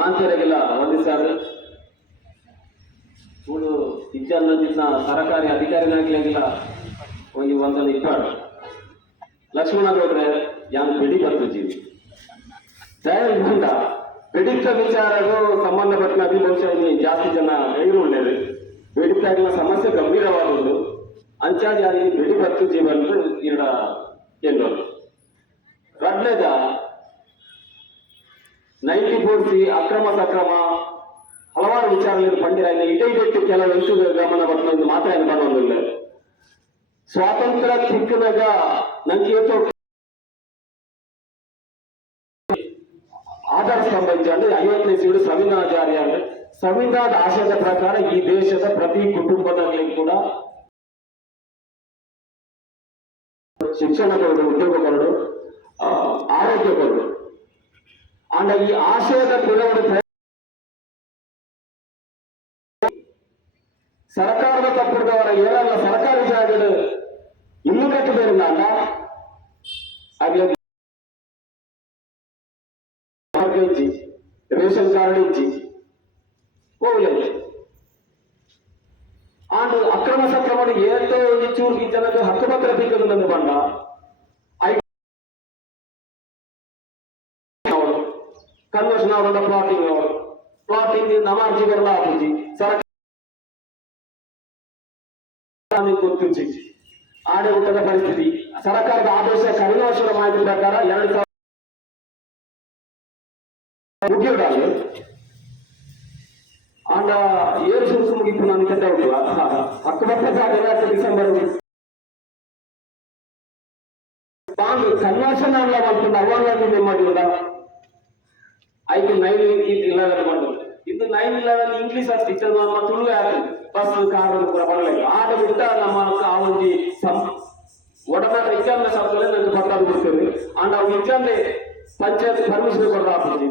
ಮಾಂತರಿಗೆಲ್ಲ ವಂದಿಸ್ತಾರೆ. ಇವಳು ಇಚ್ಛಾನ್ನ ಸರಕಾರಿ ಅಧಿಕಾರಿನಾಗ್ಲಿಲ್ಲ ಒಂದು ಒಂದಲ್ಲಿ ಇಪ್ಪಾಡು ಲಕ್ಷ್ಮಣ ಗೌಡ್ರೆ ಯಾನ್ ಬೆಡಿ ಬರ್ತುಜೀವಿ ದಯವಿಂದ ಬೆಡಿತ ವಿಚಾರಗಳು ಸಂಬಂಧಪಟ್ಟ ಬಹುಶಃ ಜಾಸ್ತಿ ಜನ ಗೈರು ಒಳ್ಳೇದು ಬೆಡಿತಾಗಿನ ಸಮಸ್ಯೆ ಗಂಭೀರವಾದದ್ದು ಅಂಚಾದಿ ಅಲ್ಲಿ ಬೆಡಿ ಬತ್ತು ಜೀವನ ಇರಡ ಎಲ್ಲರು ರಡ್ಲೇದ 94ಸಿ ಅಕ್ರಮ ಸಕ್ರಮ ಹಲವಾರು ವಿಚಾರಗಳು ಪಂಡಿರ ಇಡೀಟ್ಟು ಕೆಲವು ಇಷ್ಟು ಗಮನ ಬರ್ತದೆ ಮಾತ್ರ ಏನು ಮಾಡೋದಿಲ್ಲ. ಸ್ವಾತಂತ್ರ್ಯ ಸಿಕ್ಕಿದಾಗ ನಂಗೆ ಆಧಾರ ಸ್ತಂಭ ಅಂದ್ರೆ 50ನೇ ಸೀಡು ಸಂವಿಧಾನ ಜಾರಿ ಅಂದ್ರೆ ಸಂವಿಧಾನದ ಆಶಯದ ಪ್ರಕಾರ ಈ ದೇಶದ ಪ್ರತಿ ಕುಟುಂಬದಲ್ಲಿ ಕೂಡ ಶಿಕ್ಷಣ ಕೊರಡು, ಉದ್ಯೋಗ ಕೊರಡು, ಆರೋಗ್ಯ ಕೊರಡು ಅಂಡ ಈ ಆಶಯದ ಪುರವಡೆ ಸರ್ಕಾರದ ತಪ್ಪಿದವರ ಏನೆಲ್ಲ ಸರ್ಕಾರಿ ಜಾಗಗಳು ಇನ್ನೂ ಕಟ್ಟಬೇಕಿಲ್ಲ ಅಲ್ಲ ಹಾಗೆ ಇಚ್ಚಿ ರೇಷನ್ ಕಾರ್ಡ್ ಇಚ್ಚಿ ಹೋಗ್ಲಿ ಆಂಡ್ ಅಕ್ರಮ ಸಕ್ರಮ ಏತೋ ಚೂರ್ಗಿ ಜನಕ್ಕೆ ಹಕ್ಕು ಪತ್ರ ಸಿಕ್ಕದು ನನ್ನ ಬಂಡ ಕನ್ವರ್ಷನ್ ಅವರ ಪ್ಲಾಟಿಂಗ್ ನಮಾರ್ಜಿ ಬರಲ ಆಪುಜಿ ಸರ್ಕಾರ ಗೊತ್ತಿಚ್ಚಿ ಆಡೆ ಊಟದ ಪರಿಸ್ಥಿತಿ ಸರ್ಕಾರದ ಆದೇಶ ಕಳೆದ ವರ್ಷದ ಮಾಹಿತಿ ಪ್ರಕಾರ 2000 ಮುಗಿಯೋದಾಗಿ ಆಂಡ 7 ವರ್ಷ ಮುಗಿತು ನಾನು ಕೆಟ್ಟ ಉಂಟು ಅಕ್ಟೋಬರ್ 2 ಡಿಸೆಂಬರ್ ಬಾಂಗ್ ಕನ್ವರ್ಷನ್ ಅಲ್ಲ ಮಾಡ್ಕೊಂಡು ಅವಾಗ ನೆಮ್ಮದಿಲ್ಲ ಐದು 9/11 ಬಂದು ಇದು 9/11 ಇಂಗ್ಲಿಷ್ ಟೀಚರ್ ನಮ್ಮ ತುಳು ಯಾರು ಬಸ್ ಕಾರು ಕೂಡ ಬರಲಿಲ್ಲ ಆಗ ಬಿಟ್ಟ ನಮ್ಮ ಆ ಒಂದು ಒಡನಾಟ ಎಕ್ಸಾಮ್ ಸಾಧ್ಯ ನನಗೆ ಪತ್ತಾರು ಬಿಡ್ತೇವೆ ಅಂಡ್ ಅವ್ರು ಎಕ್ಸಾಮ್ ಪಂಚಾಯತ್ ಪರ್ಮಿಷನ್ ಕೊಡ್ತಾ ಆಗ್ತದೆ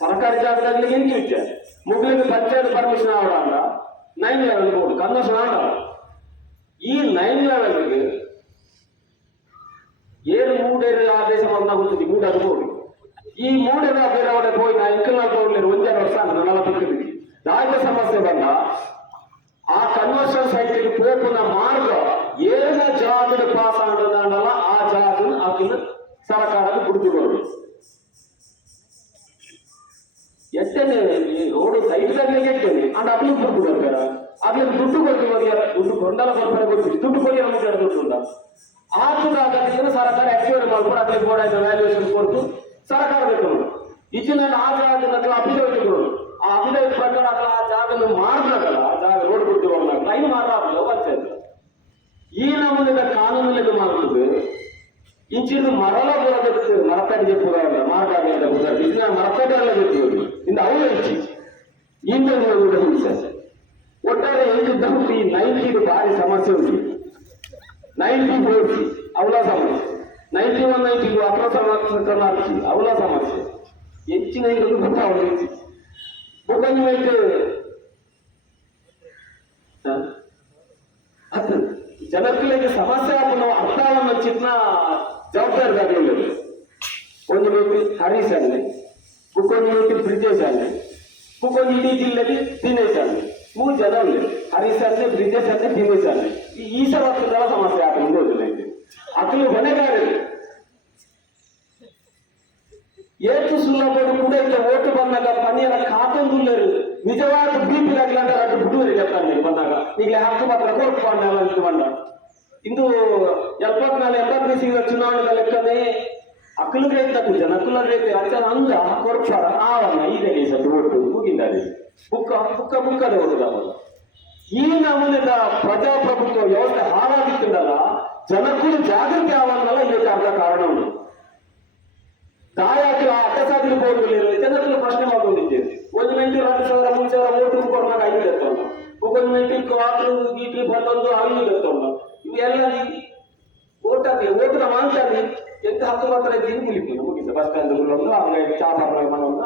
ಸರ್ಕಾರಿ ಜಾಗದಲ್ಲಿ ಎಂಟು ವಿಚಾರ ಮುಗ್ಲಿಗೆ ಪಂಚಾಯತ್ ಪರ್ಮಿಷನ್ ಆವಡ 9/11 ಬೋರ್ಡ್ ಕನ್ವರ್ಷನ್ ಆಡ ಈ 9/11ಗೆ ಏನು ಮೂಡೇರು ಆದೇಶ ಬಂದಾಗುತ್ತದೆ ಮೂಡರು ಬೋರ್ಡ್ ಈ ಮೂಡರ ಬೇರೆ ಹೋಗಿ ನಾ ಇಂಕಲ್ನಾಲ್ ರೋಡ್ಲಿರು 1 ವರ್ಷ ನನ್ನ ಬಿಟ್ಟಿದ್ವಿ ರಾಜ್ಯ ಸಮಸ್ಯೆ ಬಂದ ಆ ಕನ್ವರ್ಷನ್ ಸೈಟ್ಗೆ ಪೋಪುನ ಮಾರ್ಗ ಏನ ಜಾಗದ ಪಾಸ್ ಆಡಲ್ಲ ಆ ಜಾಗ ಅದನ್ನ ಸರ್ಕಾರದ ಗುರುತುಗಳು ಎಷ್ಟೇನೆ ರೋಡ್ ಸೈಟ್ದಾಗಲೇ ಎಟ್ಟೇನೆ ಅಂಡ್ ಅಗ್ಲಿಗೆ ದುಡ್ಡು ಬರ್ತಾರ ಅಗ್ಲಿಗೆ ದುಡ್ಡು ಕೊಟ್ಟು ದುಡ್ಡು ಕೊಂಡಲ ಬರ್ತಾರೆ ಗೊತ್ತಿತ್ತು ದುಡ್ಡು ಕೊಡಿ ನಮಗೆ ದುಡ್ಡು ಉಂಟ ಆತದಾಗ ಸರ್ಕಾರ ಎಕ್ಸ್ಪೈರ್ ಮಾಡ್ಕೊಂಡು ಅಗ್ಲಿಗೆ ಬೋರ್ಡ್ ಆಯ್ತು ವ್ಯಾಲ್ಯೂಯೇಷನ್ ಕೊಟ್ಟು ಸರ್ಕಾರ ಬೇಕು ಈಚಿನ ಆ ಜಾಗದ ಅಭಿವೃದ್ಧಿಗಳು ಆ ಅಭಿವೃದ್ಧಿ ಪ್ರಕಾರ ಆ ಜಾಗವನ್ನು ಮಾರ್ದಾಗಲ್ಲ ಆ ಜಾಗ ರೋಡ್ ಬಿಟ್ಟು ಹೋಗ್ಲಾಗಲ್ಲ ಇನ್ನು ಮಾರಾಗಲ್ಲ ಪಂಚಾಯತ್ ಈ ನಮೂನೆಯ ಕಾನೂನಿನಲ್ಲಿ ಮಾಡುತ್ತದೆ ಇಂಚಿನ ಮರಳ ಬರೋದಕ್ಕೆ ಮರತಾಡಿ ಪುರ ಮಾರ್ಗಾಗ ಇದನ್ನ ಮರತಾಡಿ ಎಲ್ಲ ಗೊತ್ತಿರೋದು ಇಂದ ಅವಳ ಇಚ್ಚಿ ಇಂದ ಹಿಂಸೆ ಒಟ್ಟಾರೆ ಹೇಳಿದ್ದಕ್ಕೂ ಈ 90 ಭಾರಿ ಸಮಸ್ಯೆ ಉಂಟು 94 ಅವಳ ಸಮಸ್ಯೆ 91 92 ಅಪ್ರಸಕ್ರಮಾರ್ಚಿ ಅವಳ ಸಮಸ್ಯೆ ಹೆಚ್ಚಿನ ಇರೋದು ಗೊತ್ತಾಗಲಿ ಮುಖಂಡ ಜನಗಳಿಗೆ ಸಮಸ್ಯೆ ನಾವು ಅರ್ಥವನ್ನು ಚಿನ್ನ ಜವಾಬ್ದಾರಿಗಳು ಒಂದು ವ್ಯಕ್ತಿ ಹರೀಶ್ ಅಲ್ಲಿ ಮುಕ್ಕೊಂದು ವ್ಯಕ್ತಿ ಬ್ರಿಜೇಶ್ ಅಲ್ಲಿ ಮುಕ್ಕೊಂದು ಇಡೀ ಜಿಲ್ಲೆಯಲ್ಲಿ ದಿನೇಶ್ ಅಲ್ಲಿ 3 ಜನ ಉಳ್ಳಿ ಹರೀಶ್ ಅಲ್ಲಿ ಬ್ರಿಜೇಶ್ ಅಲ್ಲಿ ದಿನೇಶ್ ಅಲ್ಲಿ ಈ ಸಲ ಸಮಸ್ಯೆ ಆಗ್ತದೆ ಹೋದಿಲ್ಲ ಅಕ್ಕಲು ಹೊಣೆಗಾರರು ಏತು ಸುಳ್ಳಪಡು ಕೂಡ ಈಗ ಓಟು ಬಂದಾಗ ಪನಿಯರ ಕಾತೊಂದುಳ್ಳರು ನಿಜವಾದ ಬೀಪಿರಾಗ್ಲಾಂಡ ಅದು ಬಿಡುವರಿಗೆ ತಂದೆ ಬಂದಾಗ ಈಗ ಹಕ್ಕು ಮಾತ್ರ ಕೊಡ್ಕೊಂಡಲ್ಲ ಇದು ಬಂದ ಇಂದು 74-80 ಸಿಗ ಚುನಾವಣೆಗಳ ಲೆಕ್ಕನೇ ಅಕ್ಕಲು ರೈತ ನಕ್ಕಲ ರೈತ ಅಂಚನ ಅಂದ ಕೊಡ್ಪಾರ ಆವನ್ನ ಈಗ ಸತ್ತು ಓಟು ಮುಗಿದ್ದಾರೆ ಬುಕ್ಕದ ಓಟುದವಲ್ಲ ಈ ನಮೂನೆದ ಪ್ರಜಾಪ್ರಭುತ್ವ ವ್ಯವಸ್ಥೆ ಹಾಳಾಗಿತ್ತಲ್ಲ ಜನಕ್ಕೂ ಜಾಗೃತಿ ಆವನ್ನಲ್ಲ ಇದಕ್ಕೆ ಅರ್ಧ ಕಾರಣ ಉಂಟು ದಾಯಾಕಲ ಅಕ್ಕಸಾದಿನ ಬೋರ್ಡ್ಗಳಿರೋ ಜನರಲ್ಲಿ ಪ್ರಶ್ನೆ ಮಾಡೋದಿದ್ದೇವೆ 1 ಮಿನಿಟ್ 2,000 3,000 ಓಟು ಕೊಡುವಾಗ 5 ಇರ್ತಲ್ಲ 1 ಮಿನಿಟ್ ವಾಟರ್ ಗೀಟಿ ಬಂದೊಂದು 5 ಇರ್ತಲ್ಲ ಇವೆಲ್ಲ ಓಟಾಗ್ಲಿ ಓಟಿನ ಮಾಂಚಾಗ್ಲಿ ಎಂತ 10 ಮಾತ್ರ ಇದ್ದೀನಿ ಮುಗಿತು ಮುಗಿಸ ಬಸ್ ಸ್ಟ್ಯಾಂಡ್ಗಳೊಂದು ಅವ್ರಿಗೆ ಚಾಪಾರ ಮಾಡೋಣ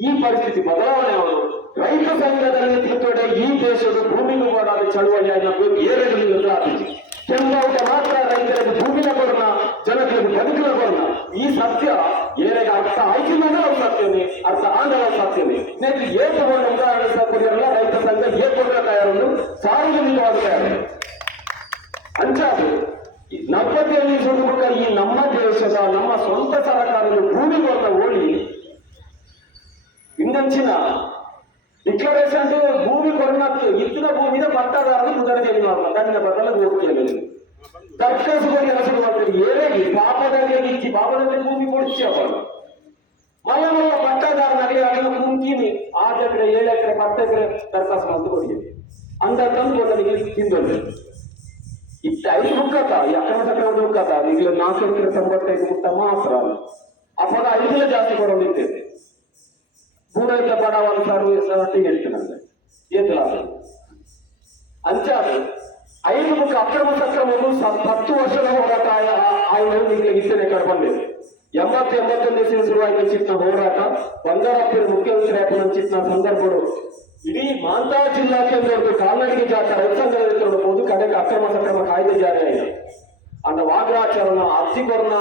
ಈ ಪರಿಸ್ಥಿತಿ ಬದಲಾವಣೆ ಅವರು ರೈತ ಸಂಘದ ನೇತೃತ್ವದ ಈ ದೇಶದ ಭೂಮಿಗೂ ಮಾಡಾದ ಚಳುವಳಿಯಾಗಿ ಏರಲು ಆಗಿದೆ ಕೆಂಬಾವುಟ ಮಾತ್ರ ರೈತರಿಗೆ ಭೂಮಿನ ಕೊಡೋಣ ಜನಗಳಿಗೆ ಬದುಕಿನ ಕೊಡೋಣ ಈ ಸತ್ಯ ಏನಾಗ ಅರ್ಥ ಆಯ್ತಿಲ್ಲ ಅವ್ರು ಸತ್ಯನೇ, ಅರ್ಥ ಆಂಧ್ರ ಸತ್ಯನೇ. ನೆಕ್ಸ್ಟ್ ಏಕವನ್ನು ಉದಾಹರಣೆ ಸತ್ಯರಲ್ಲ ರೈತ ಸಂಘ ಏಕೊಂಡ ತಯಾರನ್ನು ಸಾರ್ವಜನಿಕವಾಗಿ ತಯಾರು ಅಂಚಾದು 40 ಸುಡುವಾಗ ಈ ನಮ್ಮ ದೇಶದ ನಮ್ಮ ಸ್ವಂತ ಸರ್ಕಾರದ ಭೂಮಿಗಳನ್ನ ಓಡಿ ಇನ್ನಂಚಿನ ಡಿಕ್ಲರೇಷನ್ ಭೂಮಿ ಕೊರನತ್ತು ಇತ್ತಿನ ಭೂಮಿನ ಪಟ್ಟಾದಾರರು ಮುದರಜೆ ದಂಡ ಬರಲ್ಲ ಹೋಗ್ತಿಲ್ಲ ತರ್ಕಸುಗಳು ಕೆಲಸ ಮಾಡ್ತಾರೆ. ಏನಾಗಿ ಪಾಪದಲ್ಲಿ ಇಚ್ಚಿ ಪಾಪದಲ್ಲಿ ಭೂಮಿ ಕೊಡಿಸಿ ಅವರು ಮಲ್ಲ ಮಲ್ಲ ಪಟ್ಟಾದಾರನಾಗಿ ಅದನ್ನು ಕುಂಕಿನಿ 6 ಎಕರೆ 7 ಎಕರೆ 10 ಎಕರೆ ತರ್ಕಾಸ ಅಂತ ಕೊಡಿದೆ ಅಂದ ತಂದು ನನಗೆ ತಿಂದೊಳ್ಳೆ ಇತ್ತ 5 ಮುಕ್ಕತ್ತ ಅಕ್ರಮ ಸಕ್ರಮ ಮುಕ್ಕತ್ತ ಈಗ 4 ಎಕರೆ 95 ಮುಟ್ಟ ಮಾತ್ರ ಅಪದ 5 ಜಾಸ್ತಿ ಕೊಡೋದಿರ್ತೈತೆ ಪೂರೈತ ಬಡವನ ಸರ್ಟಿ ಹೇಳ್ತೇನೆ ಏತಲ ಅಂಚಾದ 5 ಮುಖ ಅಕ್ರಮ ಸಕ್ರಮಗಳು 10 ವರ್ಷದ ಹೋರಾಟ ಆಯ್ತು ಈಗ ಇತ್ತನೆ ಕಡ್ಕೊಂಡಿದೆ. 80-81 ಶುರುವಾಗಿ ಚಿತ್ನ ಹೋರಾಟ ಬಂಗಾರಪ್ಪನ ಮುಖ್ಯಮಂತ್ರಿ ಚಿತ್ನ ಸಂದರ್ಭಗಳು ಇಡೀ ಮಾಂತಾ ಜಿಲ್ಲಾ ಕೇಂದ್ರ ಕಾಲ್ನಡಿಗೆ ಜಾತ ರೈತಾಂಗದ ನೋಡಬಹುದು. ಕಡೆಗೆ ಅಕ್ರಮ ಸಕ್ರಮ ಕಾಯ್ದೆ ಜಾರಿಯಾಗಿದೆ. ಅಂದ ವಾಗ್ರಾಚರಣ ಅರ್ಜಿಗೊರ್ನ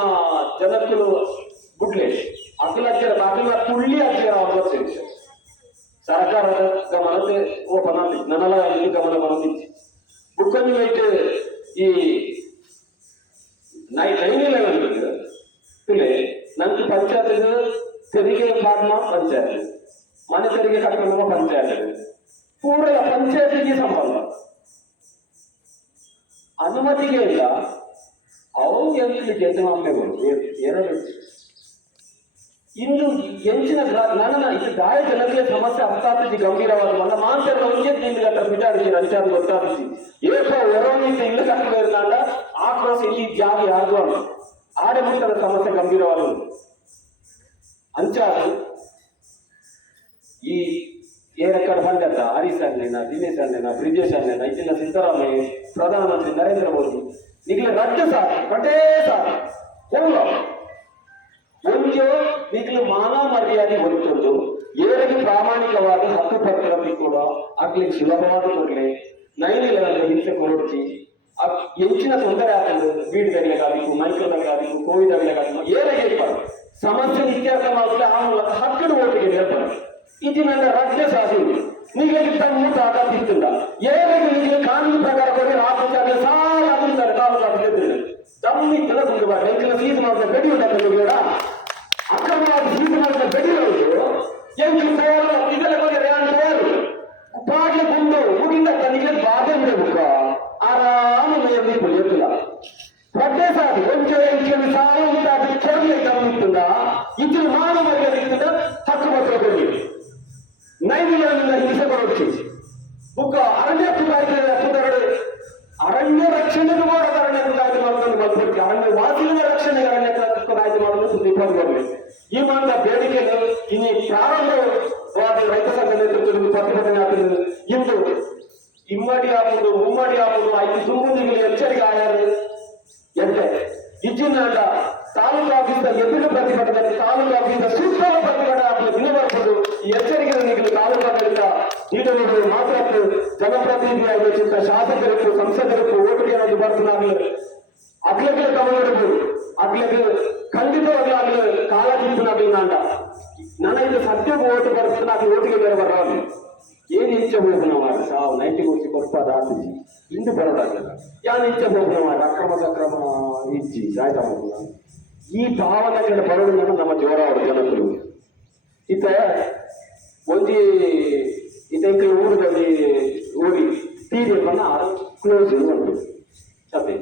ಜನಕ್ಕಲು ಗುಡ್ಲೆ ಅಖಿಲಜ್ಜರ ಅಖಿಲ ತುಳ್ಳಿ ಅಜ್ಜರ ಅವತ್ತು ಸರ್ಕಾರದ ಗಮನಕ್ಕೆ ಓಪನ್ ಆಗಿ ನನ್ನಲ್ಲ ಇಲ್ಲಿ ಗಮನ ಬಂದಿತ್ತು ಬುಕ್ಕನ್ನು ವೈಟ್ ಈ 9/11 ಇಲ್ಲೇ ನಂದು ಪಂಚಾಯತ್ ತೆರಿಗೆ ಪಾಡ್ನ ಪಂಚಾಯತ್ ಮನೆ ತೆರಿಗೆ ಕಟ್ಟುವ ಪಂಚಾಯತ್ ಪೂರ ಪಂಚಾಯತಿಗೆ ಸಂಬಂಧ ಅನುಮತಿಗೆ ಇಲ್ಲ ಅವು ಎಂಟ್ಲಿಕ್ಕೆ ಎದ್ದು ಎರಡು ಇಂದು ಎಂಚಿನ ನನ್ನ ಇದು ಗಾಯ ಜನರಿಗೆ ಸಮಸ್ಯೆ ಅರ್ಥಾತ್ತಿ ಗಂಭೀರವಾದ ನನ್ನ ಮಾಂಸರಿಗೆ ನಿಮ್ಗೆ ಬಿಟ್ಟಾಡಿಸಿ ಅಂಚಾದ ಗೊತ್ತಾದಿಸಿ ಏಕ ಹೊರವಣಿಗೆ ಇಲ್ಲ ಕಟ್ಟಲು ಇರ್ಲಾಂಡ ಆಕ್ರೋಶ ಇಲ್ಲಿ ಜಾಗ ಯಾರ್ದು ಅಲ್ಲ ಆಡಳಿತದ ಸಮಸ್ಯೆ ಗಂಭೀರವಾದದ್ದು ಅಂಚಾದು ಈ ಏರಕಡೆ ಬಂದದ್ದ ಹರೀಶ್ ಅಣ್ಣನ ದಿನೇಶ್ ಅಣ್ಣನ ಬ್ರಿಜೇಶ್ ಅಣ್ಣನ ಇಲ್ಲಿನ ಸಿದ್ದರಾಮಯ್ಯ ಪ್ರಧಾನಮಂತ್ರಿ ನರೇಂದ್ರ ಮೋದಿ ನಿಗಲ ರಡ್ಡು ಸಾಕು ಕಟೇ ಸಾಕು ಹೋಗ ಒಂದು ನಿಗಲು ಮಾನ ಮರ್ಯಾದೆ ಹೊರತುಂಡು ಏಳಿಗೆ ಪ್ರಾಮಾಣಿಕವಾದ ಹಕ್ಕು ಪತ್ರ ಕೂಡ ಆಗ್ಲಿಕ್ಕೆ ಸುಲಭವಾದ ಕೊಡ್ಲಿ 9/11 ಹಿಂಸೆ ಕೊರಡ್ಚಿ ಹೆಚ್ಚಿನ ತೊಂದರೆ ಆಗ್ತದೆ. ಬೀಡ್ಗಳಿಗಾಗಬೇಕು ಮೈಕ್ರೋದಾಗಬೇಕು ಕೋವಿಡ್ಗಳಿಗಾಗಬೇಕು ಏನಾಗಿ ಸಮಸ್ಯೆ ಇತ್ಯರ್ಥ ಮಾಡಿದ್ರೆ ಆ ಮೂಲಕ ಹಕ್ಕದ ಓಟಿಗೆ ಹೇಳ್ತಾರೆ ಇದು ನನ್ನ ರಾಜ್ಯ ಸಾಧನೆ ನಿಗಲಿ ತಮ್ಮ ತಾಕತ್ತಿಲ್ಲ ಏನಾಗಿ ನಿಮಗೆ ಕಾನೂನು ಪ್ರಕಾರ ಕೊಡಿ ರಾಜ್ಯ ಸಾಲ ಆಗಿರ್ತಾರೆ ತಾಲೂಕು ತಮ್ಮಿ ಕೆಲಸ ರೈತರ ಫೀಸ್ ಮಾಡಿದ ಗಡಿ ಉಂಟಾಗ ಬೇಡ ಅಕ್ರಮವಾಗಿ ಫೀಸ್ ಮಾಡಿದ ಗಡಿಗಳು ಎಂಟು ತಯಾರು ಇದೆಲ್ಲ ಬಗ್ಗೆ ರ್ಯಾನ್ ತಯಾರು ಬಾಗಿಲು ಗುಂಡು ಊರಿಂದ ತನಿಗೆ ಬಾಧೆ ಉಂಟು ಆರಾಮಲ್ಲಿ ಎತ್ತಿಲ್ಲ ಪ್ರಜ್ಞೆ ಸಾಧಿ ಕೊಂಚ ಎಂಟು ಸಾಲ ಉಂಟಾಗಿ ಕೊಡಲಿ ಗಮನಿಸಿಲ್ಲ ಇದು ಮಾನವರಿಗೆ ಹಕ್ಕು ಪತ್ರ ಕೊಡಿ 9/11 ಹಿಂಸೆ ಕೊಡೋದು ಬುಕ್ಕ ಅರಣ್ಯ ಸುಧಾರಣೆ ಅರಣ್ಯ ರಕ್ಷಣೆಗೂ ಮಾಡೋದು ಅರಣ್ಯ ಕಾಯ್ದೆ ಮಾಡ್ಕೊಂಡು ಬಂದ್ಬಿಟ್ಟು ಅರಣ್ಯ ವಾಸಿಗಳ ರಕ್ಷಣೆಗೆ ಅರಣ್ಯ ಕಾಯ್ದೆ ಮಾಡೋದು ಸುದೀಪ ಬರಲಿ ಈ ಮಾತ್ರ ಬೇಡಿಕೆಗಳು ಇನ್ನು ಪ್ರಾರಂಭವಾದ ರೈತ ಸಂಘ ನೇತೃತ್ವದಲ್ಲಿ ಪ್ರತಿಭಟನೆ ಆಗ್ತದೆ. ಇಂದು ಇಮ್ಮಡಿ ಆಗುವುದು ಮುಮ್ಮಡಿ ಆಗುವುದು 5 ತುಂಬುದಿಗೆ ಎಚ್ಚರಿಕೆ ಆಯಾರು ಎಂತೆ ಇಜ್ಜಿನ ತಾಲೂಕು ಆಫೀಸ್ ಎದುರು ಪ್ರತಿಭಟನೆ ತಾಲೂಕು ಆಫೀಸ್ ಸುತ್ತಲ ಪ್ರತಿಭಟನೆ ಆಗಲು ದಿನ ಬರ್ಬೋದು. ಈ ಎಚ್ಚರಿಕೆ ನಿಗಲು ತಾಲೂಕಾಡಳಿತ ನೀಡುವುದು ಮಾತ್ರ ಜನಪ್ರತಿನಿಧಿಯಾಗಿರುವಂತ ಶಾಸಕರಿಗೂ ಸಂಸದರಿಗೂ ಓಟಿಗೆ ಅನ್ನೋದು ಬರ್ತನಾಗಲು ಅಗ್ಲಕ್ಕೆ ಗಮನ ಇಡಬಹುದು. ಅಗ್ಲಕ್ಕೆ ಖಂಡಿತವಾಗ್ಲೂ ಕಾಳಜಿಪ್ಪನಾಗಲಿ ನಾಂಡ ನನ್ನ ಇದು ಸದ್ಯಕ್ಕೆ ಓಟು ಬರ್ತನಾಗಿ ಓಟಿಗೆ ಬೇರೆ ಬರೋದು ಏನ್ ಇಚ್ಛೆ ಹೋಗೋಣ ಮಾಡಿ ಸಾವು 90 ಕೋಟಿ ಕೊಡ್ಪಾದ ಆಸಿಸಿ ಇಂದು ಬರೋದಾಗಲ್ಲ ಯಾರು ಇಚ್ಛೆ ಹೋಗೋಣ ಮಾಡಿ ಅಕ್ರಮ ಸಕ್ರಮ ಇಚ್ಚಿ ಆಯ್ತಾ ಹೋಗೋಣ ಈ ಭಾವನೆಗಳ ಬರೋದನ್ನ ನಮ್ಮ ಜೋರಾದ ಜನರು ಇತ್ತ ಒಂದಿ ಇದಕ್ಕೆ ಊರಲ್ಲಿ ಹೋಗಿ ತೀರ್ಪನ್ನ ಕ್ಲೋಸ್ ಉಂಟು ಸಭೆ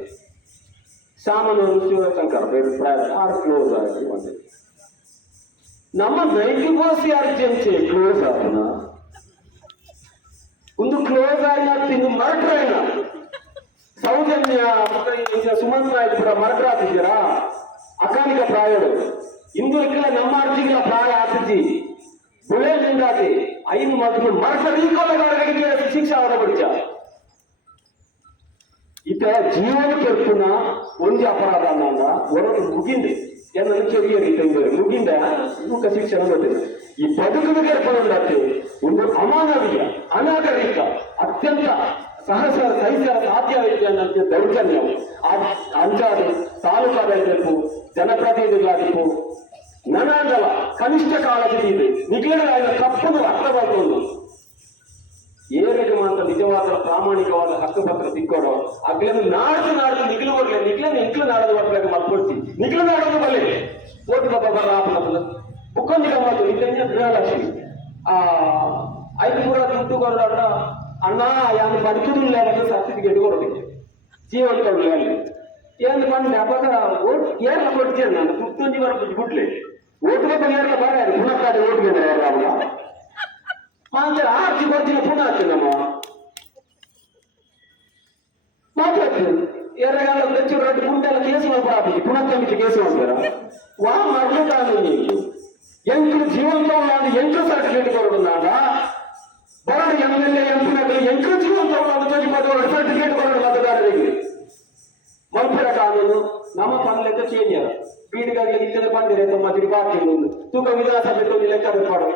ಸಾಮಾನ್ಯ ಶಿವಶಂಕರ ಪ್ರಾಯ ಕ್ಲೋಸ್ ಆಗಿ ಬಂದಿದೆ. ನಮ್ಮ 90% ಅರ್ಜೆನ್ಸಿ ಕ್ಲೋಸ್ ಆಗೋಣ ಒಂದು ಕ್ಲೋಸ್ ಆಗಿ ಇನ್ನು ಮರ್ಡ್ರ್ ಆಯ್ನ ಸೌಜನ್ಯ ಸುಮಂತ್ರ ಆಯ್ತು ಕೂಡ ಮರ್ಡ್ರ್ ಆಗ್ತಿದ್ದೀರಾ ಅಕಾಲಿಕ ಪ್ರಾಯಗಳು ಇಂದು ಇಕ್ಕಲ ನಮ್ಮ ಅರ್ಜಿಗಳ ಪ್ರಾಯ ಆಗ್ತಿದ್ದಿ ಬುಳೆದಿಂದಾಗಿ 5 ಮಕ್ಕಳು ಮರ್ಡರ್ ಈ ಕೊಲೆಗಾರರಿಗೆ ಶಿಕ್ಷೆ ಹೊರಬಿಡ್ಚ ಇತ ಜೀವನ ಕೆರ್ಪುನ ಒಂದು ಅಪರಾಧ ಅನ್ನೋದ ಹೊರಗೆ ಮುಗಿಂದೆ ಏನನ್ನು ಚೆರಿಯ ರೀತಿ ಮುಗಿಂದ ಮುಖ ಶಿಕ್ಷಣ ಗೊತ್ತಿದೆ. ಈ ಬದುಕಿನ ಕೆರ್ಪುಂಡಾಗ್ತಿ ಒಂದು ಅಮಾನವೀಯ ಅನಾಗರಿಕ ಅತ್ಯಂತ ಸಹಿಸಲು ಸಾಧ್ಯವಿದೆ ಅನ್ನೋಂಥ ದೌರ್ಜನ್ಯ ಅಂಚಾದು ತಾಲೂಕಾಡಳಿತಕ್ಕೂ ಜನಪ್ರತಿನಿಧಿಗಳಾದಿಪ್ಪು ನನಾಂಗಲ ಕನಿಷ್ಠ ಕಾಳಜಿ ಇದೆ ನಿಖಿಲರಾದ ತಪ್ಪದು ಅರ್ಥವಾಗುವುದು ಏರಿಗೆ ಮಾತ್ರ ನಿಜವಾದ ಪ್ರಾಮಾಣಿಕವಾದ ಹಕ್ಕುಪತ್ರ ಸಿಕ್ಕೋರು ಅಗ್ಲನ್ನು ನಾಡ್ದು ನಿಖಿಲು ಬರ್ಲಿ ನಿಖಿಲು ನಾಡದು ಬರ್ಬೇಕು ಮಲ್ಕೊಡ್ತಿ ನಿಖಿಲು ನಾಡೋದು ಬಲ್ಲೆ ಓಟ್ ಬರ ಬುಕ್ಕೊಂದಿಗೆ ಮಾತು ನಿಜ ಗೃಹಲಕ್ಷ್ಮಿ ಐದು ಕೂಡ ದುಡ್ಡು ಕೊಡೋಣ ಅಣ್ಣ ಯಾರು ಬದುಕುದಿಲ್ಲ ಅನ್ನೋದು ಸರ್ಟಿಫಿಕೇಟ್ ಕೊಡೋದಿಕ್ಕೆ ಜೀವನ ಕೊಡಲಿ ಅಲ್ಲಿ ಏನು ಬಂದ್ರೆ ಅಪಕಾರ ಓಟ್ ಏರ್ಲ ಕೊಡ್ತೀನಿ ನಾನು ತುತ್ತೊಂಜಿ ಬರ್ಬೋದು ಬಿಡ್ಲಿ ಓಟ್ ಬೇಕು ಏರ್ಲ ಬರ ಪುನಃ ಓಟ್ ಬೇಕು ಮಾತ್ರ ಆರ್ಜಿ ಕೊಡ್ತೀನಿ ಪುನಃ ಆಗ್ತದೆ ನಮ್ಮ ಮಾತಾಡ್ತೀವಿ ಎರಗಾಲ ಹೆಚ್ಚು ರೆಡ್ಡು ಗುಂಡೆಲ್ಲ ಕೇಸು ಮಾಡ್ಬಿಟ್ಟು ಪುನಃ ತಂಬಿಟ್ಟು ಕೇಸು ಮಾಡ್ತಾರ ವಾ ಮಾಡ್ಬೇಕಾದ್ರೆ ನೀವು ಎಂಟು ಜೀವಂತ ಎಂಟು ಸರ್ಟಿಫಿಕೇಟ್ ಕೊಡೋಣ ಬರೋಣ MLA MP ಎಂಟು ಜೀವಂತ ಸರ್ಟಿಫಿಕೇಟ್ ಕೊಡೋಣ ಮತದಾರರಿಗೆ ಮಲ್ಪುರ ಕಾನೂನು ನಮ್ಮ ಪಂದ್ಲೆಕ್ಕ ಚೇಂಜ್ ಬೀಡಿಗಾಗಲಿ ಇತ್ತದ ಬಂದಿದೆ ತಮ್ಮ ಬಾಕಿ ತೂಕ ವಿಧಾನಸಭೆ ಲೆಕ್ಕ ಮಾಡು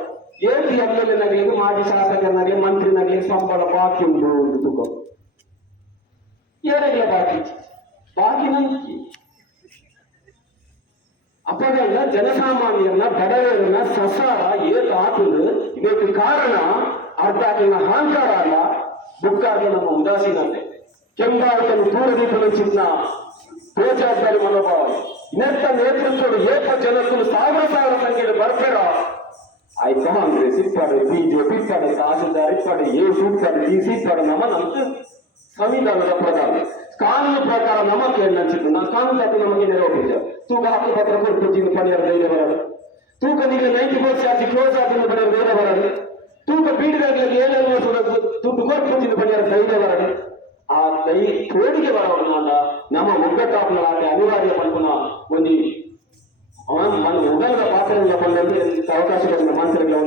ಏಪಿ MLA ಮಾಜಿ ಶಾಸಕನಾಗಲಿ ಮಂತ್ರಿನಾಗಲಿ ಸಂಬಳ ಬಾಕಿ ಉಂಟು ಒಂದು ತೂಕ ಏನಾಗಲಿ ಬಾಕಿ ನಂಬಿಕೆ ಅಪಗಲ್ಲ ಜನಸಾಮಾನ್ಯರನ್ನ ಬಡವರನ್ನ ಸಸಾರ ಏತ್ ಹಾಕುದು ಇದಕ್ಕೆ ಕಾರಣ ಅರ್ಧಾಕಿನ ಅಹಂಕಾರ ಅಲ್ಲ ಬುಕ್ಕಾಗ ನಮ್ಮ ಉದಾಸೀನತೆ ಕೆಂಬಾಟನ್ನು ದೂರದೀಪದ ಚಿನ್ನ ಬೇಜವಾಬ್ದಾರಿ ಮನೋಭಾವ ನೆಟ್ಟ ನೇತೃತ್ವಗಳು ಏಕ ಜನಕ್ಕೂ ಸಾವಿರ ಸಂಖ್ಯೆಯಲ್ಲಿ ಬರ್ಬೇಡ ಆಯ್ತು ಕಾಂಗ್ರೆಸ್ ಇಪ್ಪಡೆ ಬಿಜೆಪಿ ಇಪ್ಪಡೆ ತಹಸೀಲ್ದಾರ್ ಇಪ್ಪಡೆ ಇಪ್ಪಡೆ DC ಇಪ್ಪಡೆ ನಮ್ದು ಸಂವಿಧಾನದ ಪ್ರಧಾನ ಕಾನೂನು ಪ್ರಕಾರ ನಮಗೆ ಏನನ್ಸಿತ್ತು ನಾನು ಕಾನೂನು ತಪ್ಪು ನಮಗೆ ನೆರವೇರಿಸ ತೂಕ ಹಕ್ಕು ಪತ್ರ ಕೊಟ್ಟು ಪಡೆಯಲು ಧೈರ್ಯ ಬರದು ತೂಕ ನೀವು 90% ಚಾರ್ಜ್ ಕ್ಲೋಸ್ ಆಗಿ ಪಡೆಯಲು ಧೈರ್ಯ ಬರದು ತೂಕ ಬೀಡಿದಾಗಲಿ ಏನೆಲ್ಲ ದುಡ್ಡು ಕೊಟ್ಟು ಪಡೆಯಲು ಧೈರ್ಯ ಬರದು ಆ ತೋಡಿಗೆ ಬರೋಣ ನಮ್ಮ ಒಗ್ಗಟ್ಟಾಗಿ ಅನಿವಾರ್ಯ ಪಡ್ಕೊಂಡ ಒಂದು ಮೊದಲ ಪಾತ್ರೆಯಿಂದ ಬಂದಂತೆ ಅವಕಾಶಗಳಿಂದ ಮಂತ್ರಿಗಳ